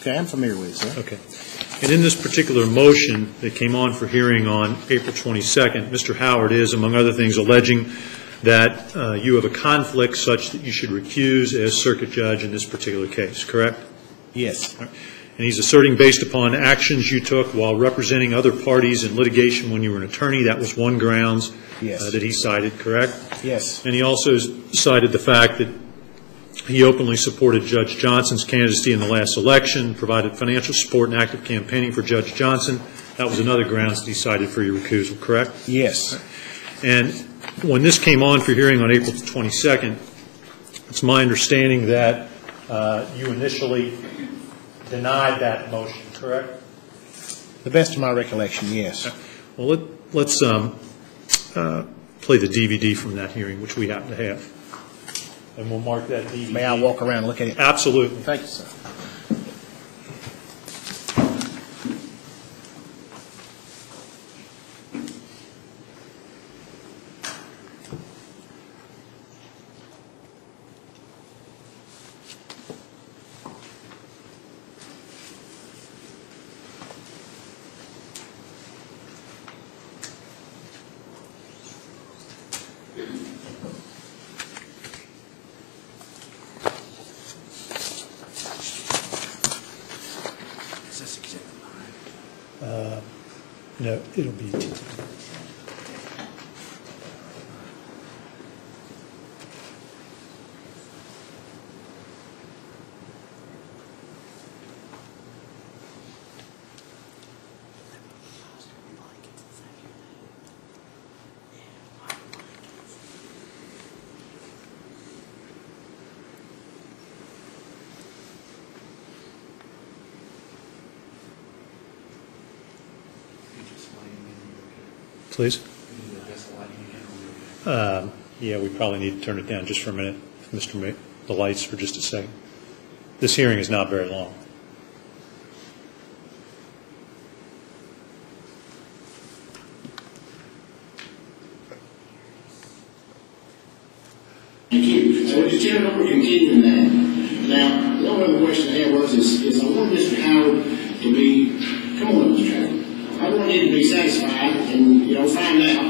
Okay, I'm familiar with it, sir. Okay. And in this particular motion that came on for hearing on April 22nd, Mr. Howard is, among other things, alleging that you have a conflict such that you should recuse as circuit judge in this particular case, correct? Yes. And he's asserting, based upon actions you took while representing other parties in litigation when you were an attorney, that was one grounds that he cited, correct? Yes. And he also cited the fact that he openly supported Judge Johnson's candidacy in the last election, provided financial support and active campaigning for Judge Johnson. That was another grounds that he cited for your recusal, correct? Yes. And when this came on for hearing on April 22nd, it's my understanding that you initially denied that motion, correct? The best of my recollection, yes. Well, let's play the DVD from that hearing, which we happen to have. And we'll mark that DVD. May I walk around and look at it? Absolutely. Thank you, sir. No, it'll be. Please. Yeah, we probably need to turn it down just for a minute, Mr. The lights for just a second. This hearing is not very long. Thank you. So just Chairman, we're continuing that. Now, the only other question I had was, is I want Mr. Howard to be, come on, Mr. Howard. I want him to be satisfied and, find out.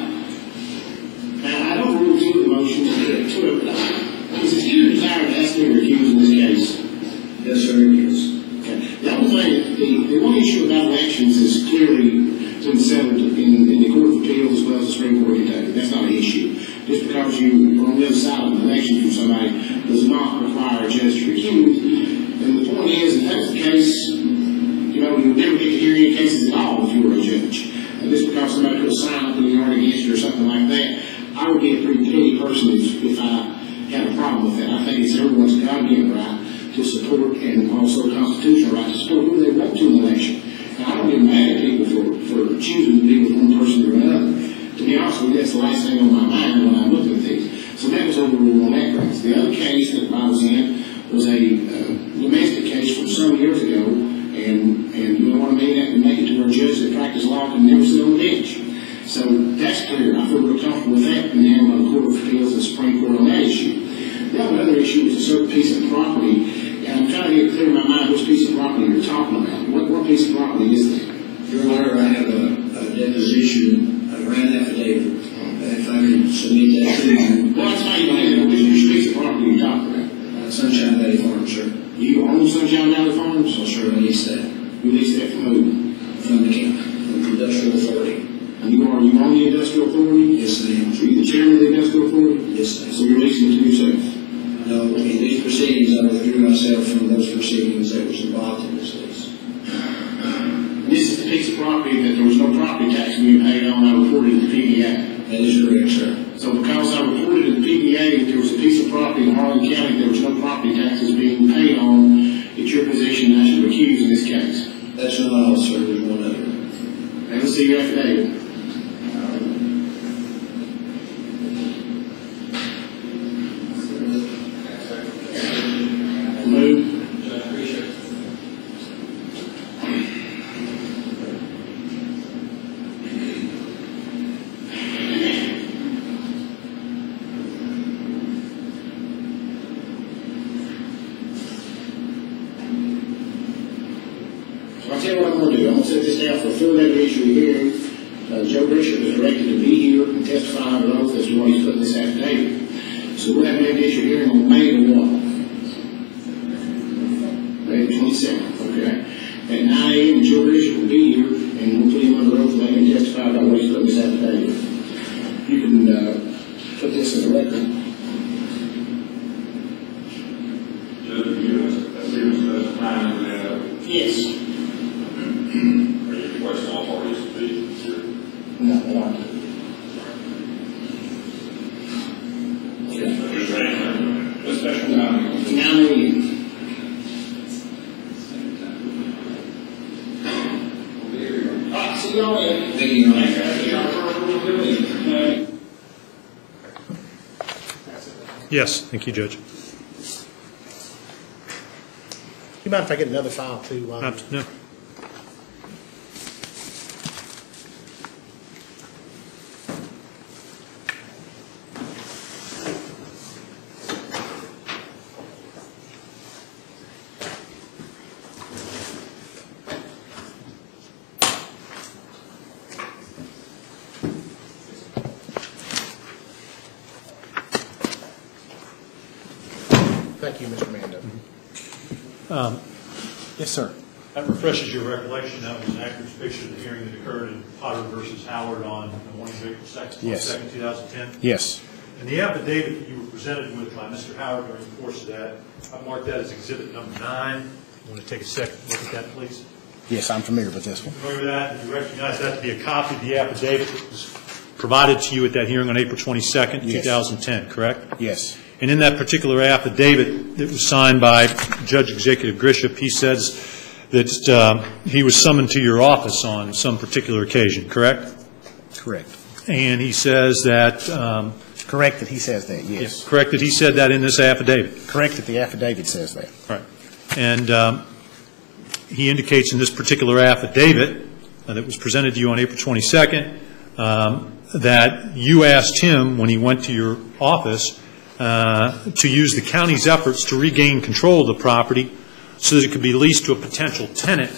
Now, I don't rule through the motion to it. Is it your desire to ask me to recuse in this case? Yes, sir, it is. Okay. The only thing, the one issue about elections is clearly been settled in the Court of Appeals as well as the Supreme Court of Kentucky. That's not an issue. Just because you are on the other side of an election from somebody does not require a judge to recuse. And the point is, if that's the case, you would never get to hear any cases at all if you were a judge. And just because somebody put a sign up in the yard against you or something like that, I would be a pretty petty person if I had a problem with that. I think it's everyone's God-given right to support and also constitutional right to support who they want to in the election. And I don't get mad at people for choosing to be with one person or another. To be honest with you, that's the last thing on my mind when I'm looking at things. So that was overruled on that grounds. The other case that I was in was a domestic case from some years ago, and you know what I mean? That can make it to where a judge that practice law can never sit on the bench. So that's clear. I feel real comfortable with that and handling the Court of Appeals and the Supreme Court on that issue. The other issue is a certain piece of property, and I'm trying to get clear in my mind which piece of property you're talking about. What piece of property is that? Your Honor, I have a deposition, a grant affidavit. If I can submit that to you. Well, that's fine. Which piece of property are you talking about? Sunshine Valley Farm, sir. You own Sunshine Valley Farms? So, sure, I lease that. You lease that from who? From the county, from the Industrial Authority. And you own the Industrial Authority? Yes, I am. So you're the chairman of the Industrial Authority? Yes, I am. So you're leasing it to yourself? No, in these proceedings, I withdrew myself from those proceedings that was involved in this lease. This is the piece of property that there was no property tax being paid on. I reported to the PDA. That is correct, sir. So because I reported to the PDA that there was a piece of property in Harlan County there was no property taxes being paid on, it's your position that I should recuse in this case. That's not all, sir. There's one other. And let's see your affidavit. Move. Grisham was directed to be here and testify under oath as to what he's put in this affidavit. So we'll have an evidentiary hearing on May the what? May the 22nd, okay? At 9 a.m., Joe Grisham will be here, and we'll put him under oath and let him testify about what he's put in this affidavit. You can put this in the record. Yes. Are you requesting all parties to be here? No, not. The special time. 9 a.m. All right, see y'all later. Thank you. Yes, thank you, Judge. You mind if I get another file too? No. Thank you, Mr. Mando. Yes, sir. That refreshes your recollection. That was an accurate depiction of the hearing that occurred in Potter versus Howard on the morning of April 2nd, Yes. 2010. Yes. And the affidavit that you were presented with by Mr. Howard during the course of that, I marked that as exhibit number 9. You want to take a second look at that, please? Yes, I'm familiar with this one. Remember that? And you recognize that to be a copy of the affidavit that was provided to you at that hearing on April 22nd, Yes. 2010, correct? Yes. And in that particular affidavit that was signed by Judge Executive Grisham, he says that he was summoned to your office on some particular occasion, correct? Correct. And he says that, Correct that he says that, yes. correct that he said that in this affidavit. Correct that the affidavit says that. Right. And he indicates in this particular affidavit that was presented to you on April 22nd that you asked him when he went to your office to use the county's efforts to regain control of the property so that it could be leased to a potential tenant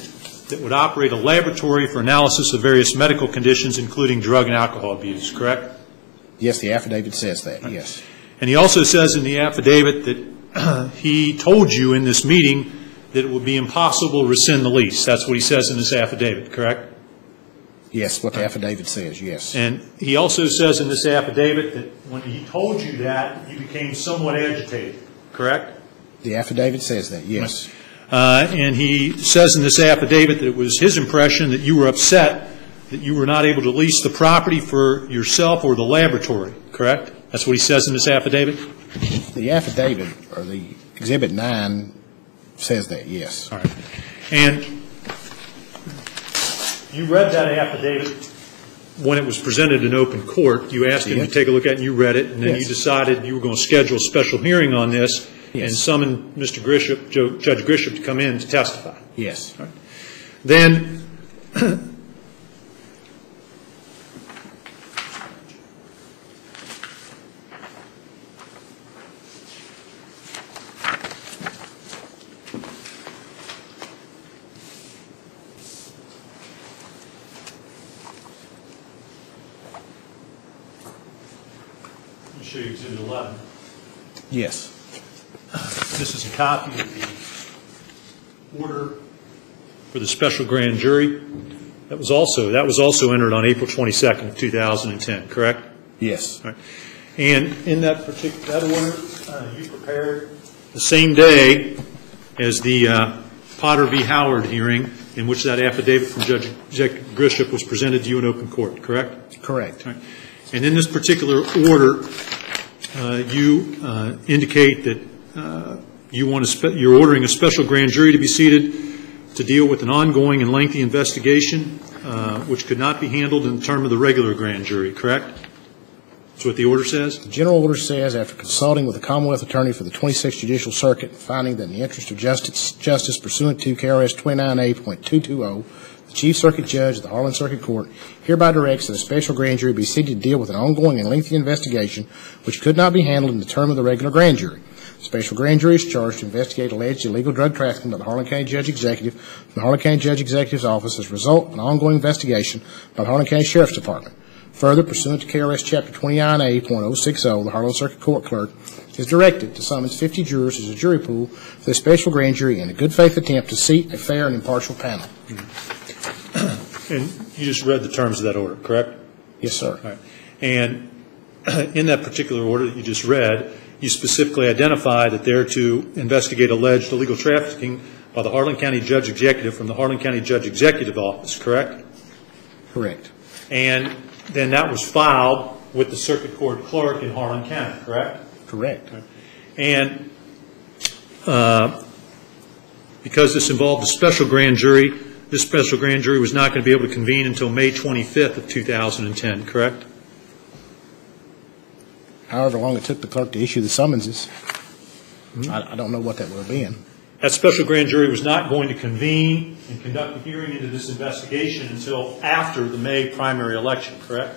that would operate a laboratory for analysis of various medical conditions, including drug and alcohol abuse, correct? Yes, the affidavit says that, yes. And he also says in the affidavit that he told you in this meeting that it would be impossible to rescind the lease. That's what he says in this affidavit, correct? Yes, what the affidavit says, yes. And he also says in this affidavit that when he told you that, you became somewhat agitated, correct? The affidavit says that, yes. And he says in this affidavit that it was his impression that you were upset that you were not able to lease the property for yourself or the laboratory, correct? That's what he says in this affidavit? The affidavit, or the Exhibit 9, says that, yes. All right. And you read that affidavit when it was presented in open court. You asked him to take a look at it, and you read it, and then you Yes. decided you were going to schedule a special hearing on this and Yes. summon Mr. Grisham, Judge Grisham, to come in to testify. Yes. Then let me show you Exhibit 11. Yes. This is a copy of the order for the special grand jury. That was also entered on April 22nd of 2010, correct? Yes. All right. And in that particular order, you prepared the same day as the Potter v. Howard hearing in which that affidavit from Judge Grisham was presented to you in open court, correct? Correct. All right. And in this particular order, you indicate that you're ordering a special grand jury to be seated to deal with an ongoing and lengthy investigation, which could not be handled in the term of the regular grand jury, correct? That's what the order says? The general order says, after consulting with the Commonwealth Attorney for the 26th Judicial Circuit, and finding that in the interest of justice pursuant to KRS 29A.220, the Chief Circuit Judge of the Harlan Circuit Court hereby directs that a special grand jury be seated to deal with an ongoing and lengthy investigation which could not be handled in the term of the regular grand jury. The special grand jury is charged to investigate alleged illegal drug trafficking by the Harlan County Judge Executive from the Harlan County Judge Executive's office as a result of an ongoing investigation by the Harlan County Sheriff's Department. Further, pursuant to KRS Chapter 29A.060, the Harlan Circuit Court Clerk is directed to summons 50 jurors as a jury pool for the special grand jury in a good faith attempt to seat a fair and impartial panel. And you just read the terms of that order, correct? Yes, sir. All right. And in that particular order that you just read, you specifically identify that they're to investigate alleged illegal trafficking by the Harlan County Judge Executive from the Harlan County Judge Executive Office, correct? Correct. And then that was filed with the Circuit Court Clerk in Harlan County, correct? Correct. And because this involved a special grand jury, this special grand jury was not going to be able to convene until May 25th of 2010, correct? However long it took the clerk to issue the summonses, I don't know what that would have been. That special grand jury was not going to convene and conduct a hearing into this investigation until after the May primary election, correct?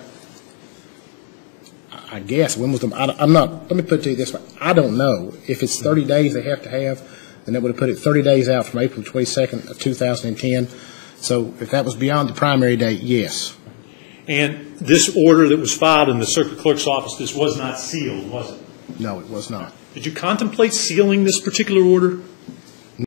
I guess. When was the, I'm not, let me put it to you this way. I don't know. If it's 30 days they have to have, then that would have put it 30 days out from April 22nd of 2010. So if that was beyond the primary date, yes. And this order that was filed in the Circuit Clerk's office, this was not sealed, was it? No, it was not. Did you contemplate sealing this particular order?